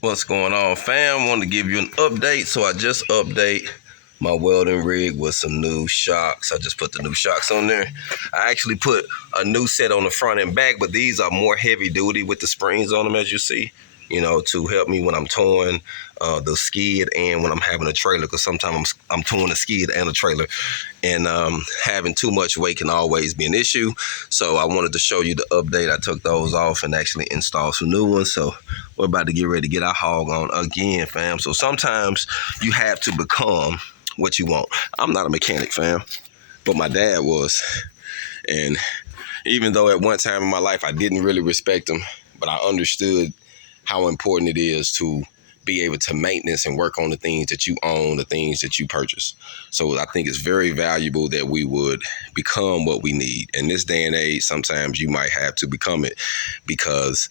What's going on, fam? Want to give you an update. So I just update my welding rig with some new shocks. I just put the new shocks on there. I actually put a new set on the front and back, but these are more heavy duty with the springs on them, as you see, to help me when I'm towing the skid and when I'm having a trailer, because sometimes I'm towing the skid and a trailer, and having too much weight can always be an issue. So I wanted to show you the update. I took those off and actually installed some new ones. So we're about to get ready to get our hog on again, fam. So sometimes you have to become what you want. I'm not a mechanic, fam, but my dad was. And even though at one time in my life I didn't really respect him, but I understood how important it is to be able to maintenance and work on the things that you own, the things that you purchase. So I think it's very valuable that we would become what we need. In this day and age, sometimes you might have to become it, because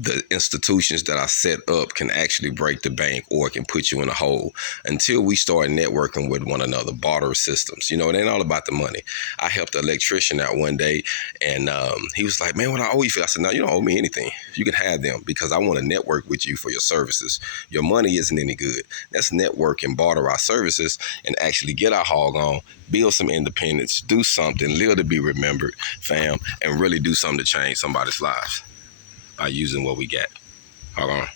the institutions that are set up can actually break the bank or can put you in a hole. Until we start networking with one another, barter systems, it ain't all about the money. I helped an electrician out one day, and he was like, man, what I owe you for? I said, no, you don't owe me anything. You can have them, because I want to network with you for your services. Your money isn't any good. Let's network and barter our services and actually get our hog on, build some independence, do something, live to be remembered, fam, and really do something to change somebody's lives by using what we got. Hold on.